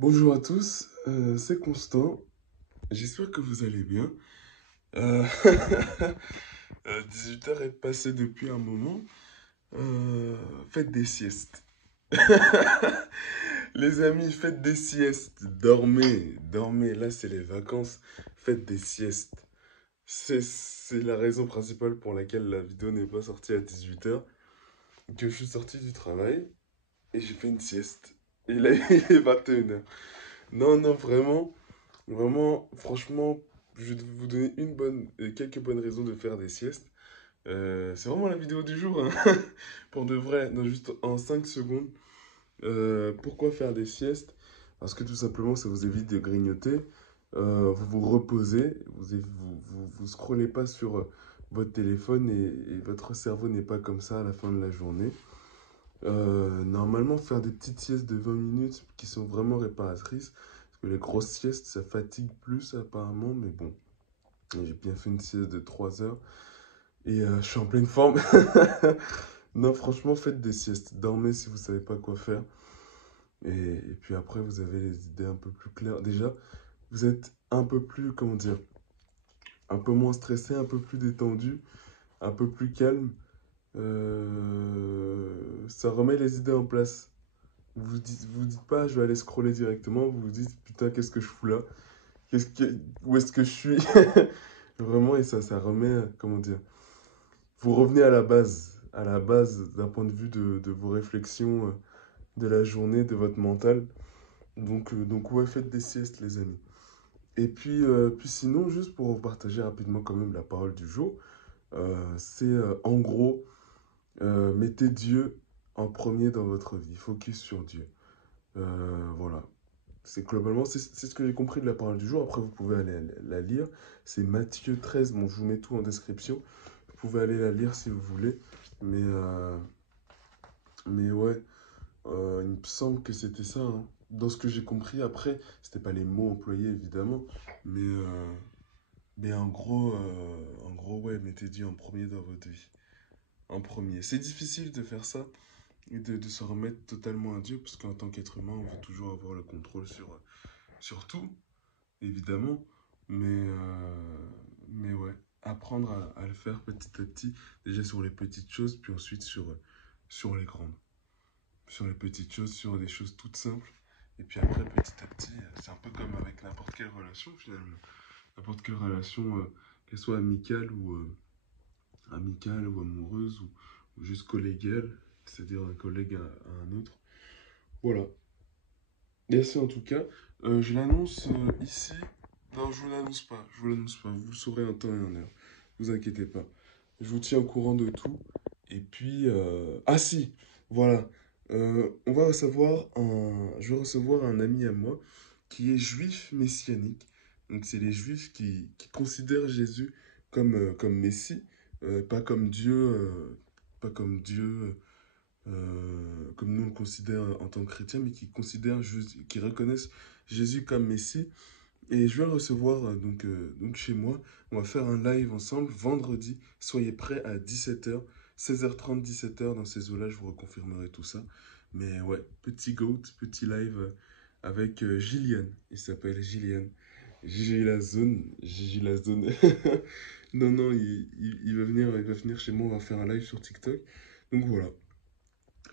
Bonjour à tous, c'est Constant. J'espère que vous allez bien. Euh, 18h est passé depuis un moment. Faites des siestes. Les amis, faites des siestes. Dormez, dormez. Là, c'est les vacances. Faites des siestes. C'est la raison principale pour laquelle la vidéo n'est pas sortie à 18h. Que je suis sorti du travail et j'ai fait une sieste. Et là, il est 21h. Non, non, vraiment. Vraiment, franchement, je vais vous donner quelques bonnes raisons de faire des siestes. C'est vraiment la vidéo du jour, hein. Pour de vrai, non, juste en 5 secondes. Pourquoi faire des siestes? Parce que tout simplement, ça vous évite de grignoter. Vous vous reposez, vous scrollez pas sur votre téléphone et votre cerveau n'est pas comme ça à la fin de la journée. Normalement, faire des petites siestes de 20 minutes qui sont vraiment réparatrices. Parce que les grosses siestes, ça fatigue plus apparemment. Mais bon, j'ai bien fait une sieste de 3 heures. Et je suis en pleine forme. Non, franchement, faites des siestes. Dormez si vous savez pas quoi faire. Et puis après, vous avez les idées un peu plus claires. Déjà, vous êtes un peu plus, comment dire, un peu moins stressé, un peu plus détendu, un peu plus calme. Ça remet les idées en place. Vous dites pas, je vais aller scroller directement. Vous vous dites, putain, qu'est-ce que je fous là? Où est-ce que je suis? Vraiment, et ça remet, comment dire, vous revenez à la base d'un point de vue de vos réflexions de la journée, de votre mental. Donc ouais, faites des siestes, les amis. Et puis sinon, juste pour vous partager rapidement quand même la parole du jour, c'est en gros, mettez Dieu en premier dans votre vie. Focus sur Dieu. Voilà. C'est globalement, c'est ce que j'ai compris de la parole du jour. Après, vous pouvez aller la lire. C'est Matthieu 13. Bon, je vous mets tout en description. Vous pouvez aller la lire si vous voulez. Mais ouais, il me semble que c'était ça, hein. Dans ce que j'ai compris, après, c'était pas les mots employés, évidemment. Mais en gros, ouais, mettez Dieu en premier dans votre vie. En premier. C'est difficile de faire ça et de se remettre totalement à Dieu, parce qu'en tant qu'être humain, on veut toujours avoir le contrôle sur tout, évidemment. Mais ouais, apprendre à le faire petit à petit, déjà sur les petites choses, puis ensuite sur les grandes. Sur les petites choses, sur des choses toutes simples. Et puis après, petit à petit, c'est un peu comme avec n'importe quelle relation, finalement. N'importe quelle relation, qu'elle soit amicale ou amoureuse, ou juste collégiale, c'est-à-dire un collègue à un autre. Voilà. Et c'est en tout cas, je l'annonce ici. Non, je vous l'annonce pas. Je vous l'annonce pas. Vous le saurez en temps et en heure. Vous inquiétez pas. Je vous tiens au courant de tout. Et puis, ah si, voilà. On va recevoir je vais recevoir un ami à moi qui est juif messianique. Donc, c'est les juifs qui considèrent Jésus comme Messie, pas comme Dieu, pas comme Dieu, comme nous on le considère en tant que chrétien, mais qui reconnaissent Jésus comme Messie. Et je vais le recevoir donc chez moi. On va faire un live ensemble vendredi. Soyez prêts à 17h, 16h30, 17h. Dans ces eaux-là, je vous reconfirmerai tout ça. Mais ouais, petit goat, petit live avec Gillian. Il s'appelle Gillian. Gigi la zone. Gigi la zone. Non, non, il va venir chez moi. On va faire un live sur TikTok. Donc voilà.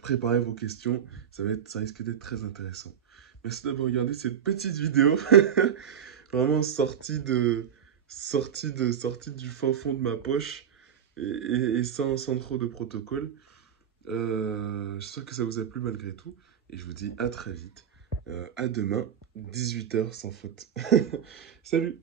Préparez vos questions, ça risque d'être très intéressant. Merci d'avoir regardé cette petite vidéo, vraiment sortie du fin fond de ma poche et sans trop de protocole. J'espère que ça vous a plu malgré tout et je vous dis à très vite. À demain, 18h sans faute. Salut!